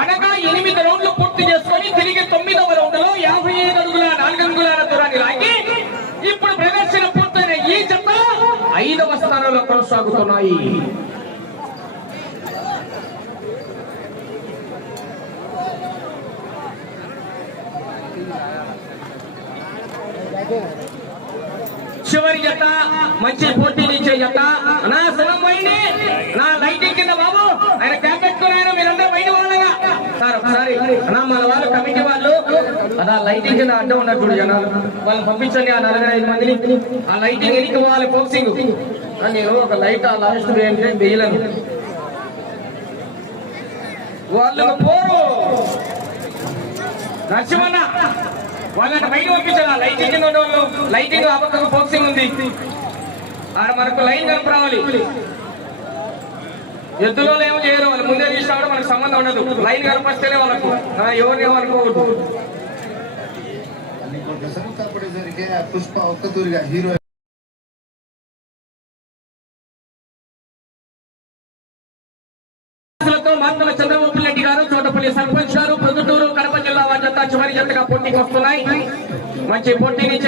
అనగా ఎనిమిది రౌండ్లు పూర్తి చేసుకొని తిరిగి తొమ్మిదవ రౌండ్లో యాభై ఐదు అడుగుల నాలుగు అంగుళాల దూరాన్ని లాగి ఇప్పుడు ప్రదర్శన పూర్తయిన ఈ జత ఐదవ స్థానంలో కొనసాగుతున్నాయి. చివరి జత మంచి పోటీని జత నా శుభం పోయింది నా లైటింగ్ కింద బాబు ఆయన క్యాప్ పెట్టుకున్నాను మీరందరూ బయట వాళ్ళగా సార్ ఒకసారి అన్నా మన వాళ్ళు కమిటీ వాళ్ళు. అలా లైటింగ్ కింద అడ్డం ఉన్నారు చూడు జనాలు వాళ్ళని పంపించండి ఆ నలభై ఐదు మందిని. ఆ లైటింగ్ ఎనికి పోవాలి ఫోక్సింగ్ నేను ఒక లైట్ ఆ లాస్ట్ ఏంటంటే వేయలేను. వాళ్ళు పోరు. నరసింహన్న వాళ్ళని బయట పంపించాలి ఆ లైటింగ్ కింద ఉండే వాళ్ళు లైటింగ్ ఆ పక్కకు ఫోక్సింగ్ ఉంది. ఆడ మనకు లైన్ కనపరావాలి. ఎద్దులో ఏమో చేయరు వాళ్ళు ముందే తీసినాడు మనకు సంబంధం ఉండదు. లైన్ కనపస్తేనే వాళ్ళకు ఎవరిని ఏమనుకోవద్దు ఆ పుష్ప ఒక్కతూరిగా హీరో తో మార్తల చంద్రబాబు రెడ్డి గారు చోటపల్లి సర్పంచ్ గారు ప్రొద్దుటూరు కడప జిల్లా వారి చివరి జతగా పోటీకి వస్తున్నాయి. మంచి పోటీనిచ్చే జత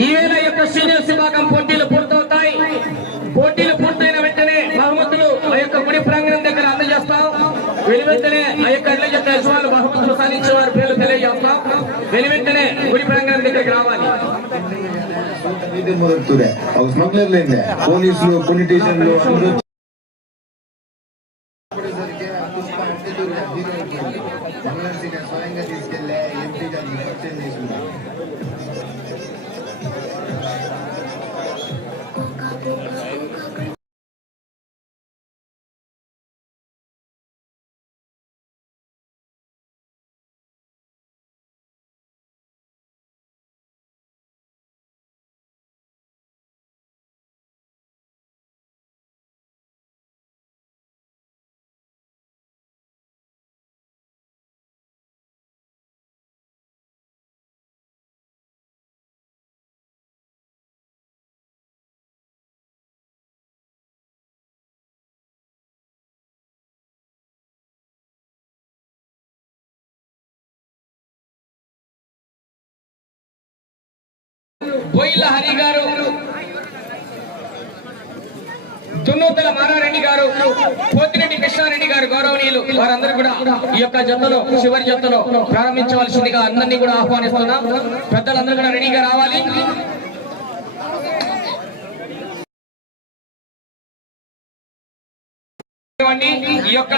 ఈవేళ యొక్క సీనియర్స్ విభాగం పోటీలు పూర్తవుతాయి. పోటీలు పూర్తయిన వెంటనే బహుమతులు ఆ యొక్క గుడి ప్రాంగణం దగ్గర అందజేస్తాం. వెనువెంటనే ఆ యొక్క ఇళ్ళ యొక్క యజమానులు బహుమతులు సాధించిన వారి పేర్లు తెలియజేస్తాం. వెను వెంటనే గుడి ప్రాంగణం దగ్గరికి రావాలి. ఇది మొదలుతురే పోలీసులు బొయిల హరి గారు తున్నూతల మారారెడ్డి గారు పోతిరెడ్డి కృష్ణారెడ్డి గారు గౌరవనీయులు. వారందరూ కూడా ఈ యొక్క జతలో చివరి జతలో ప్రారంభించవలసిందిగా అందరినీ కూడా ఆహ్వానిస్తున్నాం. పెద్దలందరూ కూడా రెడీగా రావాలి. ఈ యొక్క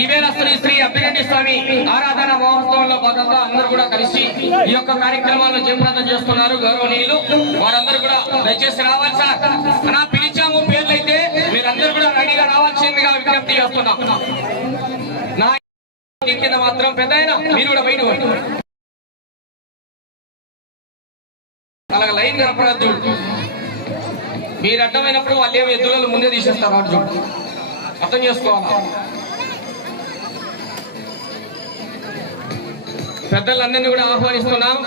ఈవేళ శ్రీ శ్రీ స్వామి ఆరాధన మహోత్సవంలో భాగంగా అందరూ కూడా కలిసి ఈ యొక్క కార్యక్రమాలను జయప్రదం చేస్తున్నారు. గౌరవనీయులు వారందరూ కూడా దయచేసి రావాలి సార్. నా పిలిచాము పేర్లు అయితే మీరందరూ కూడా రెడీగా రావాల్సిందిగా విజ్ఞప్తి చేస్తున్నాం. నా కింద మాత్రం పెద్ద మీరు కూడా బయట అలాగే లైన్ కనపడద్దు మీరు అడ్డమైనప్పుడు వాళ్ళు ఏమి ఎద్దులలో ముందే తీసేస్తారు వాడు అర్థం చేసుకోవాలా పెద్దలందరినీ కూడా ఆహ్వానిస్తున్నాం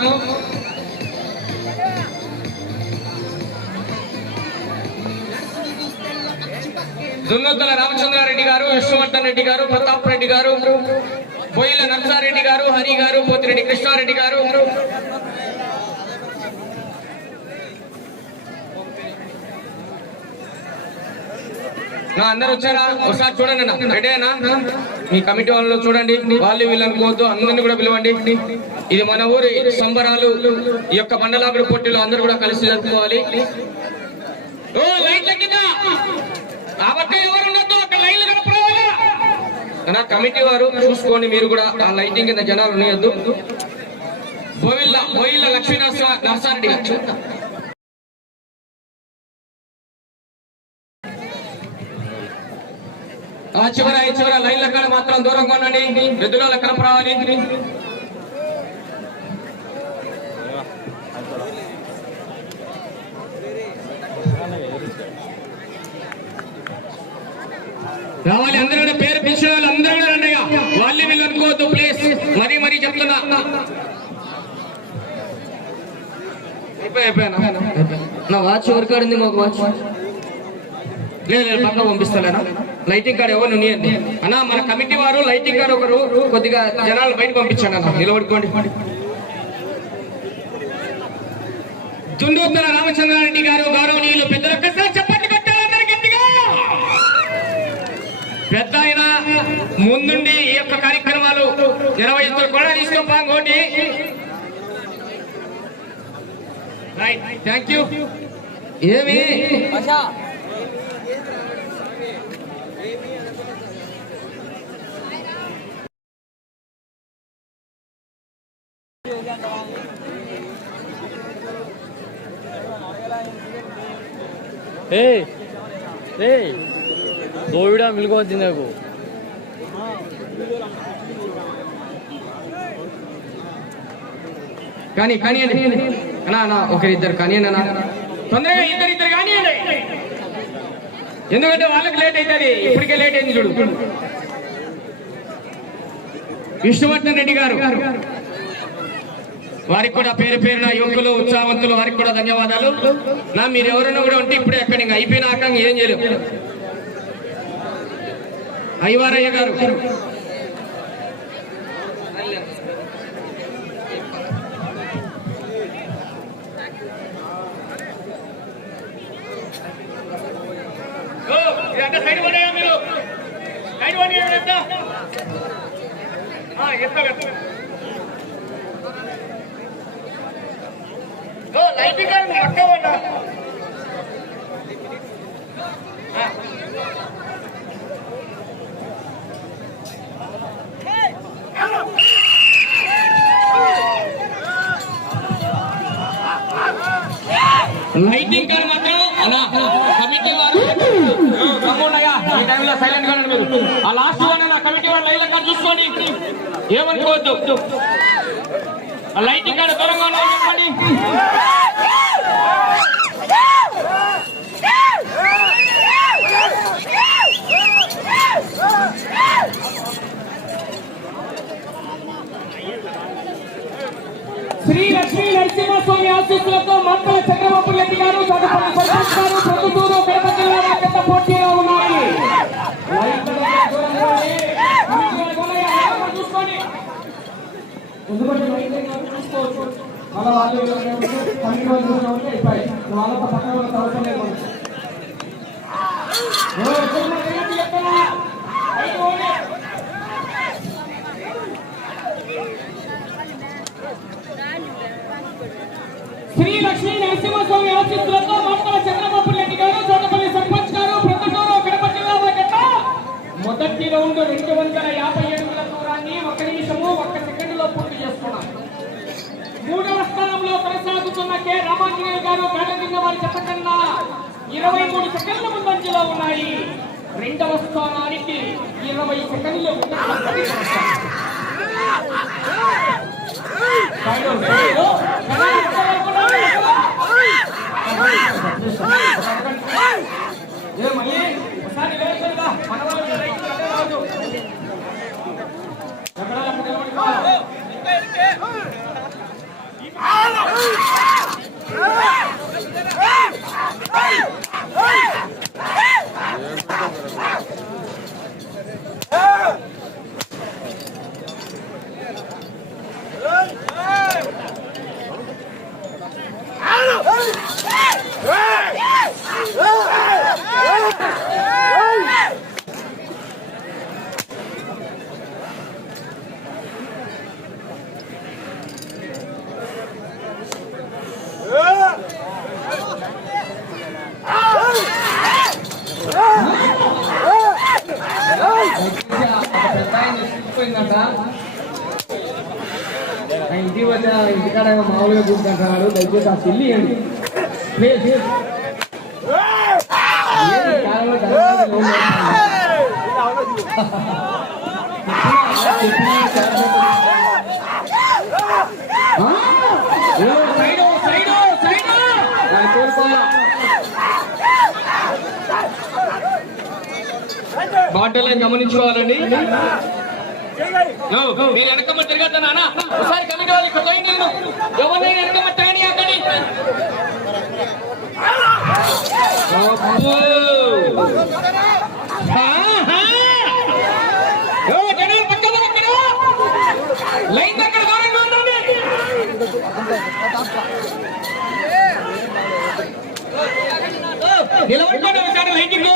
దున్నొద్దల రామచంద్రారెడ్డి గారు విష్ణువర్ధన్ రెడ్డి గారు ప్రతాప్ రెడ్డి గారు బొయ్యిల నరసారెడ్డి గారు హరి గారు పోతిరెడ్డి కృష్ణారెడ్డి గారు. నా అందరు వచ్చారా? ఒకసారి చూడండి నా రెడీనా మీ కమిటీ వాళ్ళు చూడండి. వాళ్ళు వీళ్ళు అనుకోవద్దు అందరిని కూడా పిలవండి. ఇది మన ఊరి సంబరాలు. ఈ యొక్క మండలాభిడి పోటీలో అందరూ కూడా కలిసి జరుపుకోవాలి. ఓ లైట్ల కింద. ఆ పక్క ఎవరు ఉండొద్దు లైన్లు కనపడవాలా కమిటీ వారు చూసుకోండి మీరు కూడా ఆ లైటింగ్ కింద జనాలు ఉన్నాయొద్దు బోయిల్ల బోయిల్ల లక్ష్మీ నరసారెడ్డి గారు. ఆ చివర ఈ చివర లైన్ల కాడ మాత్రం దూరంగా ఉండండి. ఎదురాల కలప రావాలి. రావాలి. అందరూ పేరు పిలిచిన వాళ్ళు అందరూ రండి వాళ్ళు వీళ్ళు అనుకోవద్దు ప్లీజ్ మరీ మరీ చెప్తున్నా. నా? వాచ్ ఎవరికాడింది మాకు వాచ్ లేదు పక్క లైటింగ్ కార్డ్ ఎవరు ఉన్నాయండి అన్నా మన కమిటీ వారు లైటింగ్ కార్డ్ ఒకరు కొద్దిగా జనాలు బయట పంపించండి అన్న. నిలబడుకోండి. జుండూత్తర రామచంద్రారెడ్డి గారు గౌరవనీయులు పెద్దలు ఒక్కసారి చెప్పండి పెద్ద ఆయన ముందుండి ఈ యొక్క కార్యక్రమాలు నిర్వహిస్తూ కూడా తీసుకోపా ఒకటి థ్యాంక్ యూ ఏమి? ఏ ఏ దోవిడా మిలుకోవద్దు నాకు. కానీ కానీ అన్నా అన్నా ఒకరిద్దరు కానీ అన్నా. తొందరగా ఇద్దరు ఇద్దరు ఎందుకంటే వాళ్ళకి లేట్ అవుతుంది ఇప్పటికే లేట్ అయింది చూడు. విష్ణువర్ధన్ రెడ్డి గారు. వారికి కూడా పేరు పేరున యువకులు ఉత్సాహవంతులు వారికి కూడా ధన్యవాదాలు. నా మీరు ఎవరైనా కూడా ఉంటే ఇప్పుడే ఎక్కడ ఇంకా అయిపోయినాక ఏం చేయలేము అయ్యవారయ్య గారు. ఎత్తా, ఎత్తా. లైటింగ్ మాత్రం కమిటీ వారు ఈ టైంలో సైలెంట్గా ఆ లాస్ట్ వన్ కమిటీ వారు లైవ్ కాదు చూసుకోండి. ఏమనుకోవద్దు. ఆ లైటింగ్ కాదు దూరంగా ఉండాలి చెప్పండి. శ్రీ లక్ష్మీ నరసింహస్వామి ఆశీస్సులతో మంత్రుల చక్రవర్తి రెడ్డి గారు తదుపరి సర్పంచ్ గారు ప్రొద్దుటూరు కడప జిల్లా పెద్ద పోటీలో ఉన్నాయి లైట్లలో దూరంగా ఉండి, కమిటీల గోలయ్య, ఎవరు చూసుకోండి. ఎందుకంటే లైటింగ్ వాళ్ళు చూసుకోవచ్చు. వాళ్ళ వాళ్ళు ఎవరైనా ఉంటే, కమిటీ ఉంటే అయిపోయి. వాళ్ళతో పక్కన వాళ్ళతో అవసరం లేదు శ్రీ లక్ష్మీ నరసింహస్వామి ఆశీస్సులతో మంత్రుల చంద్రబాబు రెడ్డి గారు చోటపల్లి సర్పంచ్ గారు ప్రొద్దుటూరు కడప జిల్లా మొదటి రౌండ్ రెండు వందల యాభై అడుగుల దూరాన్ని ఒక నిమిషము ఒక్క సెకండ్ పూర్తి చేసుకున్నారు మూడవ స్థానంలో కొనసాగుతున్న కె రామాంజనేయులు గారు గాఢగిన్న వారి చెప్పకన్నా ఇరవై మూడు సెకండ్ల ముందంజలో ఉన్నాయి. రెండవ స్థానానికి ఇరవై సెకండ్లు ముందంజలో Hey! ఇంటి వద్ద ఇంటికాడ మామూలుగా కూర్చుంటున్నారు. దయచేసి ఆ చెల్లి అండి బాటలను గమనించుకోవాలండి? నువ్వు మీరు వెనకమ్మ తిరగద్దా నాన్న? ఒకసారి కమిటీ వాళ్ళు ఇక్కడ పోయి నేను ఎవరినైనా వెనకమ్మ తిరగని అక్కడి. అబ్బో. ఆహా. ఓ, జనాలు పక్కన అక్కడ లైన్ దగ్గర దూరంగా ఉండండి నిలబడుకోండి ఒకసారి లైటింగ్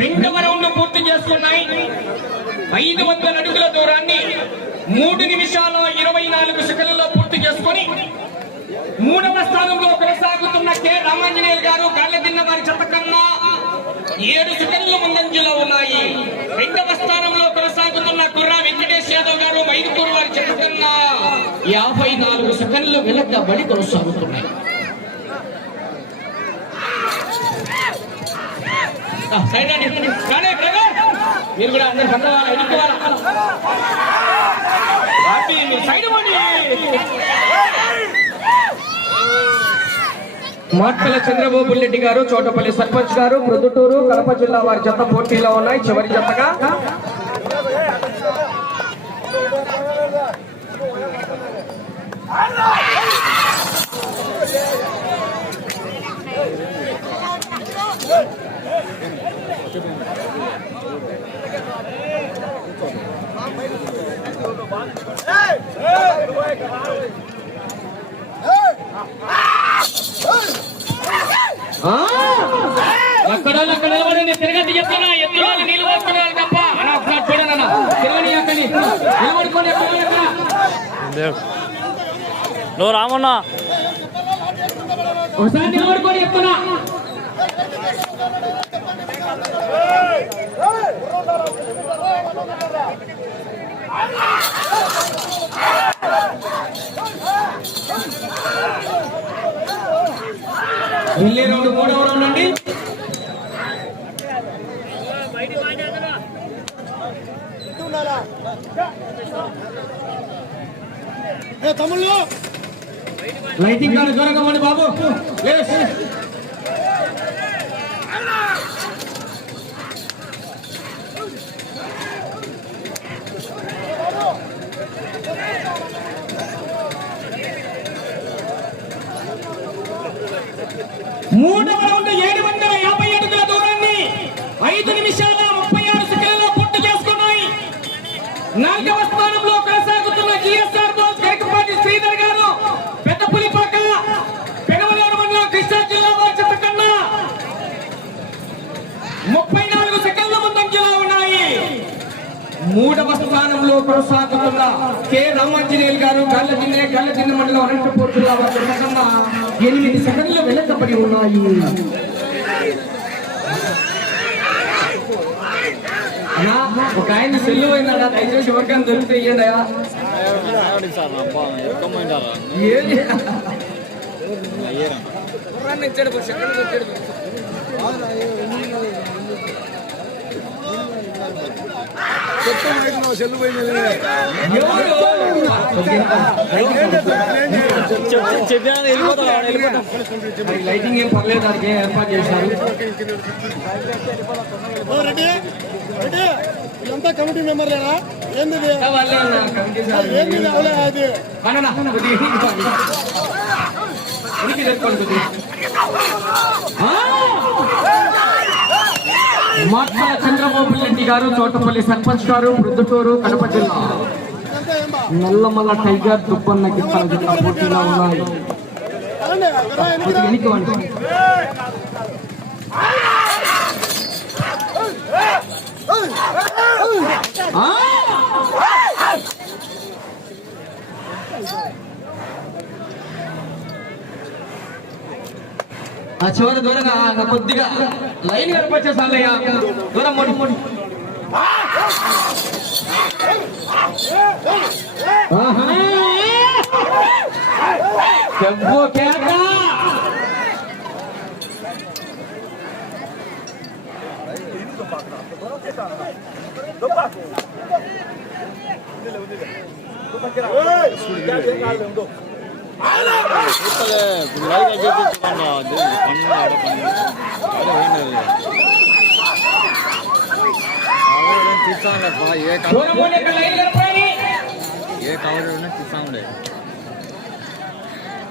రెండవ రౌండ్ పూర్తి ఐదు వందల అడుగుల దూరాన్ని మూడు నిమిషాల ఇరవై నాలుగు సెకండ్లలో పూర్తి చేసుకొని మూడవ స్థానంలో కొనసాగుతున్న కె రామాంజనేయులు గారు గాలి తిన్న వారి చెత్త కన్నా ఏడు సెకండ్లు ముందంజలో ఉన్నాయి. రెండవ స్థానంలో కొనసాగుతున్న కుర్రా వెంకటేష్ యాదవ్ గారు మైదుకూరు వారి చెత్త కన్నా యాభై నాలుగు సెకండ్లు వెనకబడి కొనసాగుతున్నాయి. ఆ, సైడ్ రండి. రానే, ప్రగా. మీరు కూడా అందరు పక్కవాళ్ళ ఎన్నుకోవాలా. హ్యాపీ మీరు సైడ్ పోండి మాట్పల్లి చంద్రబాబు రెడ్డి గారు చోటపల్లి సర్పంచ్ గారు ప్రొద్దుటూరు కడప జిల్లా వారి జత పోటీలో ఉన్నాయి. చివరి జతగా ఆ! అక్కడ నిలబడండి తిరగతి చెప్తున్నా? ఎత్తులో నీళ్ళు పోసుకునేవాళ్ళు తప్ప? అన్న ఒకసారి చూడండి అన్న. తిరగని అక్కని. నిలబడుకోండి ఎక్కడ ఎక్కడ నువ్వు రామన్నా. ఒకసారి నిలబడుకొని చెప్తున్నా. తమ్ముళ్ళు. లైటింగ్ కాడ దూరంగా బాబు. Yes. మూడవ రౌండ్ ఏడు వందల యాభై అడుగుల దూరాన్ని ఐదు నిమిషాల ముప్పై ఆరు సెకండ్లలో పూర్తి చేసుకున్నాయి. నాలుగవ స్థానం కొనసాగుతున్న జిఎస్ఆర్ బాస్ గరికపాటి శ్రీధర్ గారు పెద్ద పులిపాక పెనమలూరు మండలం కృష్ణా జిల్లా వారి కన్నా ముప్పై నాలుగు సెకండ్ల ముందంజలో ఉన్నాయి మూడవ స్థానంలో కొనసాగుతున్న కె. రామాంజనేయులు గారు గల్ల జిన్నే గల్ల జిన్న మండలం అనంతపూర్ జిల్లా కన్నా ఎనిమిది సెకండ్లు వెనకబడి ఉన్నాయి. ఒక ఆయన సెల్లు పోయినాడా దయచేసి ఎవరికైనా దొరికితే ఇయ్యండి లైటింగ్ ఏం పర్లేదు దానికి ఏర్పాటు చేశారు ఇదంతా కమిటీ మెంబర్లేనా ఏంది ఏంది ఇది? అవలే అది కొద్దిగా ఇటు ఇవ్వండి. ఉనికి తెచ్చుకోండి కొద్దిగా. ఆ! మాట్ల చంద్రబాబు రెడ్డి గారు చోటపల్లి సర్పంచ్ గారు మృదుటూరు కడప జిల్లా నల్లమల్ల టైగర్ దుబ్బన్న గిత్తల జిల్లా పోటీలో ఉన్నాయి రండి, ఆ! చివరి దూరంగా ఆ కొద్దిగా లైన్ ఏర్పరిచేసాలయ్యా దూరం మొడి మొడి ఆహా! చెప్పు కేక చూస్తలే ఏ కవర్ తీస్తాంలే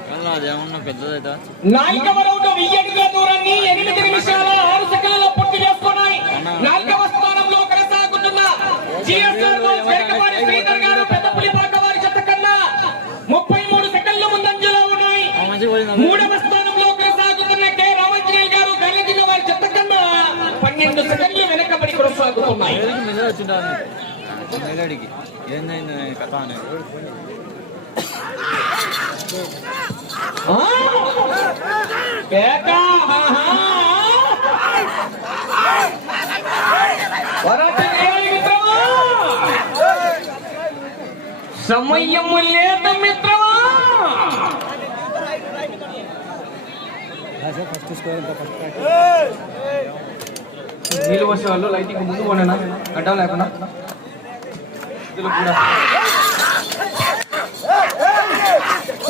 కానీ అదేమన్నా పెద్దదైతే నాలుగవ వెయ్యి అడుగుల దూరాన్ని ఎనిమిది నిమిషాల ఆరు సెకండ్లలో పూర్తి చేసుకున్నాయి నాలుగవ స్థానంలో కొనసాగుతున్న జిఎస్ఆర్ మూడవ స్థానంలో కొనసాగుతున్న కె. రామంజనేయులు గారు గెలిచిన వారి చెత్త కన్నా పన్నెండు సెకండ్లు వెనకబడి కొనసాగుతున్నాయి. మెలడికి ఏందైంది కథ అనేది? ఆ! కేక! ఆహా! వరటి నేలి మిత్రమా! సమయము లేదు మిత్రమా నీళ్ళు పోసే వాళ్ళు లైటింగ్ ముందు పోనేనా అడ్డం లేకుండా ఇందులో కూడా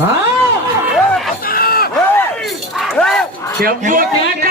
ఆ! చెప్పు కేక!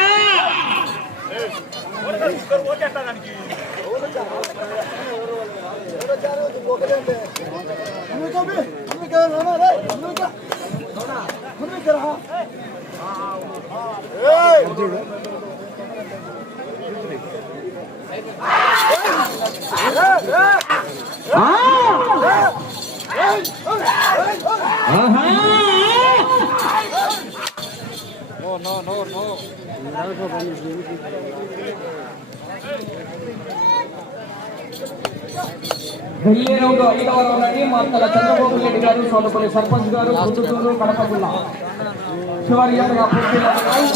No no no no Delhi round ఐదవ రౌండ్ అని మార్తల చంద్రబాబు నాయుడు గారు సోదపల్లి సర్పంచ్ గారు గుంటూరు కడప జిల్లా చివరి జతగా పూర్తిగా ఉన్నాయి.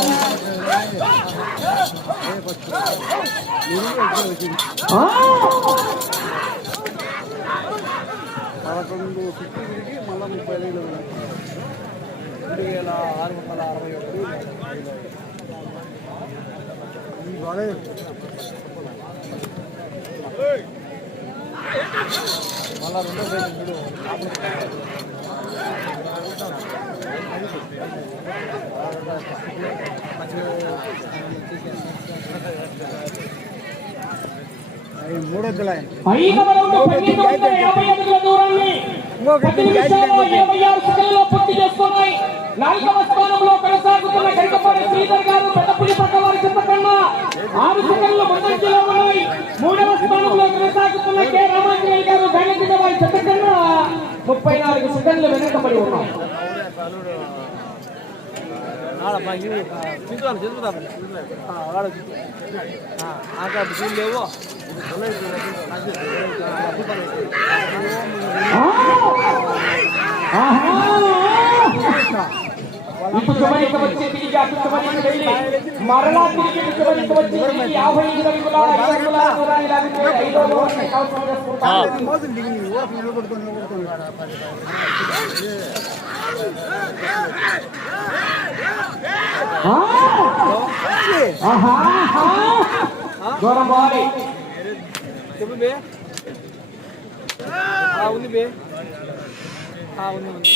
ఆ! పదకొండు ఫిఫ్టీ తిరిగి మళ్ళీ ముప్పై ఐదు రెండు వేల ఆరు వందల అరవై ఒకటి ఈ బాగా మళ్ళా రెండో పేజీ చూడు మూడో లైన్ ఐదవ రౌండ్ ఇరవై ఆరు పూర్తి చేసుకున్నాయి నాలుగవ స్థానంలో కొనసాగుతున్న గరికపాటి శ్రీధర్ గారు పెద్దపులి పక్క వారి చెత్త కన్నా ఆరు సెకండ్ల ముందంజలో ఉన్నాయి. మూడవ స్థానంలో కొనసాగుతున్న కె. రామాంజనేయులు గారు గణించిన వారి చెత్త కన్నా ముప్పై నాలుగు సెకండ్లు వెనుకబడి ఉన్నాయి లేవు చివరికి వచ్చి తిరిగి అటు చివరికి వెళ్ళి మరలా తిరిగి ఇటు చివరికి వచ్చి తిరిగి యాభై ఐదు అడుగుల ఐదు దూరాన్ని లాగితే ఓవర్ని కవసం చేసుకుంటారు. దూరం ఆ, ఉంది బే. ఉంది ఉంది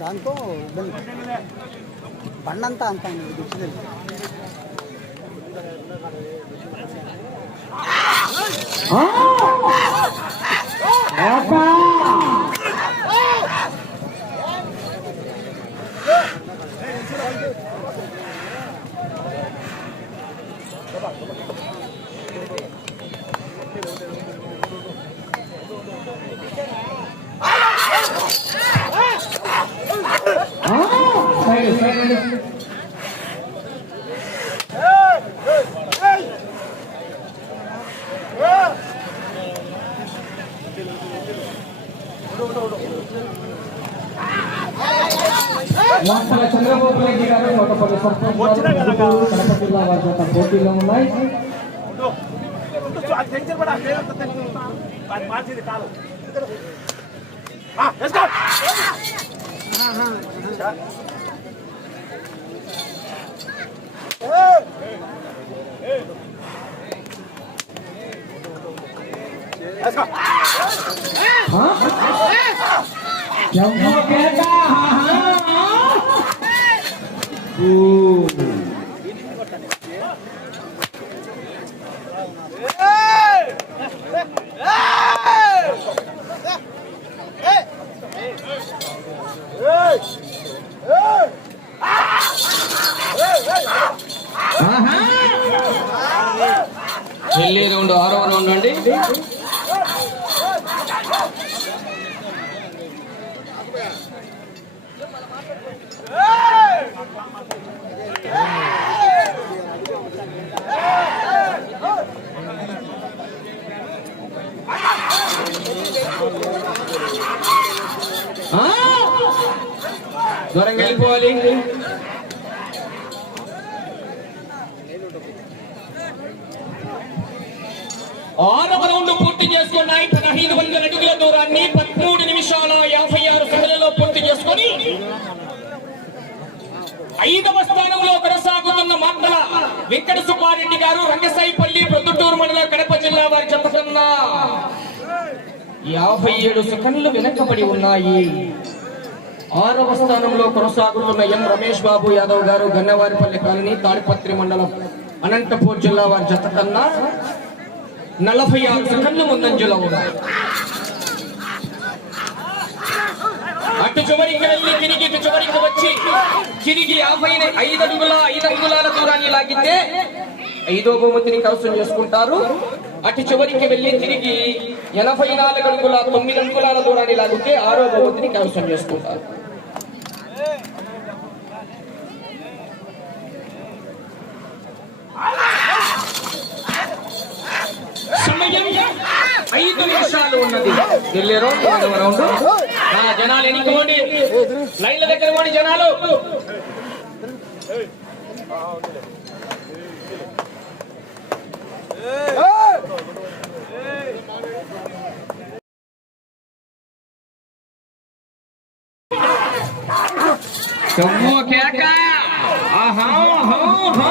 దాంతో బండంతా అంతా దిక్ష ఆ! గారు, కడప జిల్లా వారి చేత పోటీలో ఉన్నాయి జమ్ము కేక ఆహా. ఊ. వెళ్ళే రౌండ్ ఆరో రౌండ్ అండి ఆ. దూరంగా వెళ్ళిపోవాలి ఆరవ రౌండ్ పూర్తి చేసుకున్నాయి పదహైదు వందల అడుగుల దూరాన్ని పదమూడు నిమిషాల యాభై ఆరు సెకండ్లలో పూర్తి చేసుకొని ఐదవ స్థానంలో కొనసాగుతున్న మాటల వెంకట సుబ్బారెడ్డి గారు రంగసాయిపల్లి ప్రొద్దుటూరు మండలం కడప జిల్లా వారి చెప్పుకున్నా యాభై ఏడు సెకండ్లు వెనకబడి ఉన్నాయి. ఆరవ స్థానంలో కొనసాగుతున్న ఎం రమేష్ బాబు యాదవ్ గారు గన్నవారిపల్లి కాలనీ తాడిపత్రి మండలం అనంతపూర్ జిల్లా వారి జత కన్నా నలభై ఆరు సెకండ్లు ముందంజలో ఉన్నారు అటు చివరికి వెళ్ళి తిరిగి ఇటు చివరికి వచ్చి తిరిగి యాభై ఐదు అడుగుల ఐదు అంగుళాల దూరాన్ని లాగితే ఐదో బహుమతిని కవసం చేసుకుంటారు. అటు చివరికి వెళ్ళి తిరిగి ఎనభై నాలుగు అడుగుల తొమ్మిది అంగుళాల దూరాన్ని లాగితే ఆరో బహుమతిని కవసం చేసుకుంటారు సమయం ఐదు నిమిషాలు ఉన్నది. వెళ్ళే రౌండ్. రౌండ్ జనాలు ఎన్నుకోండి. లైన్ల దగ్గర పోండి జనాలు. జమ్మూ కేక. ఆహా ఆహా, ఆహా.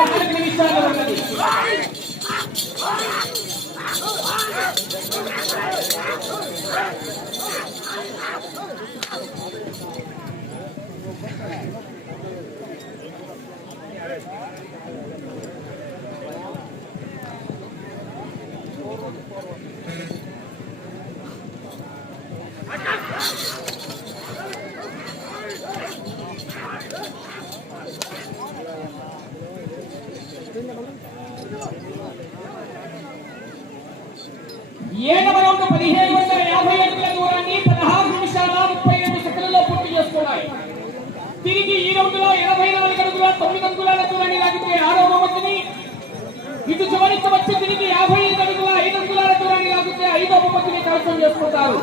నాలుగు నిమిషాలు ఉన్నది ఏడవ రౌండ్ పదిహేడు వందల యాభై అడుగుల దూరాన్ని పదహారు నిమిషాల ముప్పై రెండు సెకండ్లలో పూర్తి చేసుకున్నాయి తిరిగి ఈ రౌండ్లో ఎనభై నాలుగు అడుగుల తొమ్మిది అంగుళాల దూరాన్ని లాగితే ఆరో బహుమతిని ఇటు చివరికి వచ్చి తిరిగి యాభై ఐదు అడుగుల ఐదు అంగుళాల దూరాన్ని లాగితే ఐదో బహుమతిని కైవసం చేసుకుంటారు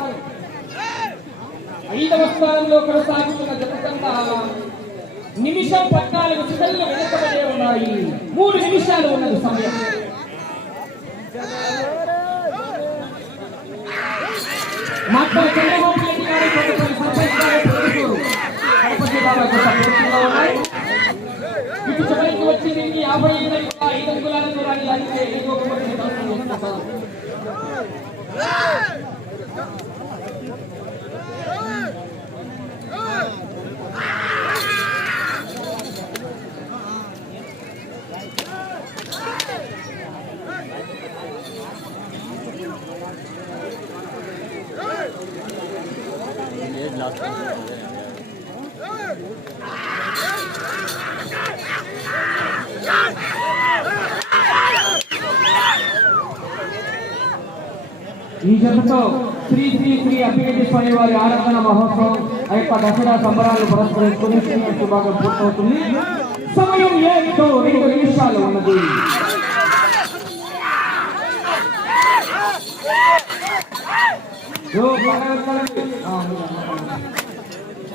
ఐదవ స్థానంలో కొనసాగుతున్న జత కన్నా నిమిషం పద్నాలుగు సెకండ్లు వెనుకబడే ఉన్నాయి. మూడు నిమిషాలు ఉన్నది సమయం. మాట్లాడే చంద్రబాబు నాయుడు గారు సర్పంచ్ గారు ఉన్నాయి. ఇటు చివరికి వచ్చి యాభై ఐదు ఐదు అంగుళాల దూరాన్ని లాగితే ఐదో బహుమతిని ఈ జతతో శ్రీ శ్రీ శ్రీ అప్పిరెడ్డి స్వామి వారి ఆరాధన మహోత్సవం ఆ యొక్క దసరా సంబరాలను పురస్కరించుకుని శ్రీనివాస విభాగం పూర్తవుతుంది సమయం ఏడుతో రెండు నిమిషాలు ఉన్నది ఓ, పక్కన పక్కన. ఆ, ఉంది, ఉంది.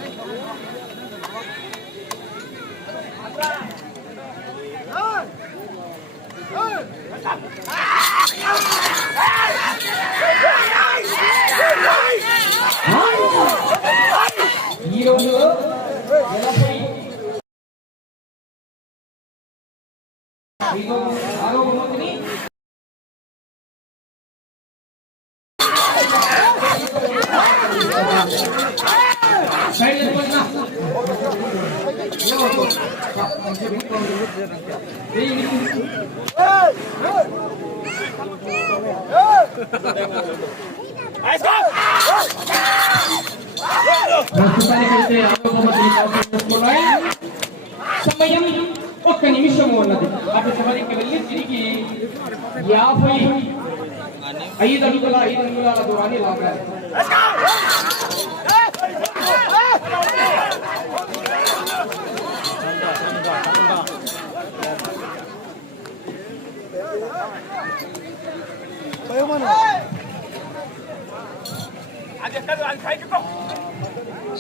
ఈ రోజు ఎనభై ఐదో ఆరో బహుమతిని సైడ్ వెళ్ళిపోతున్నా. ప్రస్తుతానికైతే ఆరో బహుమతిని కైవసం చేసుకున్నాయి. సమయం ఒక్క నిమిషం ఉన్నది అటు చివరికి వెళ్ళి తిరిగి యాభై ఐదు అడుగుల ఐదు అంగుళాల దూరాన్ని లాగాలి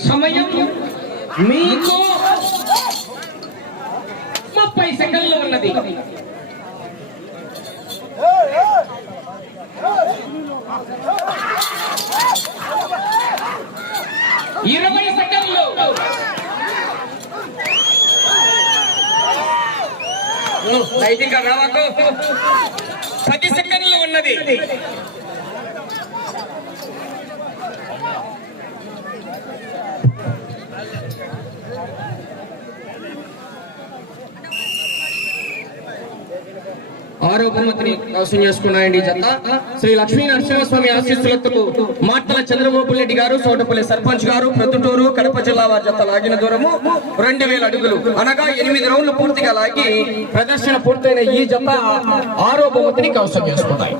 సమయం మీకు ముప్పై సెకండ్లు ఉన్నది ఇరవై సెకండ్లు లైట్ ఇంకా రావాకు. పది సెకండ్లు ఆరో బహుమతిని కవసం చేసుకున్నాయండి జత. శ్రీ లక్ష్మీ నరసింహస్వామి ఆశీస్సులతో మాటల చంద్రబాబు రెడ్డి గారు చోటపల్లి సర్పంచ్ గారు ప్రొద్దుటూరు కడప జిల్లా వారి జత లాగిన దూరము రెండు వేల అడుగులు. అనగా ఎనిమిది రౌండ్లు పూర్తిగా లాగి ప్రదర్శన పూర్తయిన ఈ జత ఆరో బహుమతిని కవసం చేసుకున్నాయి.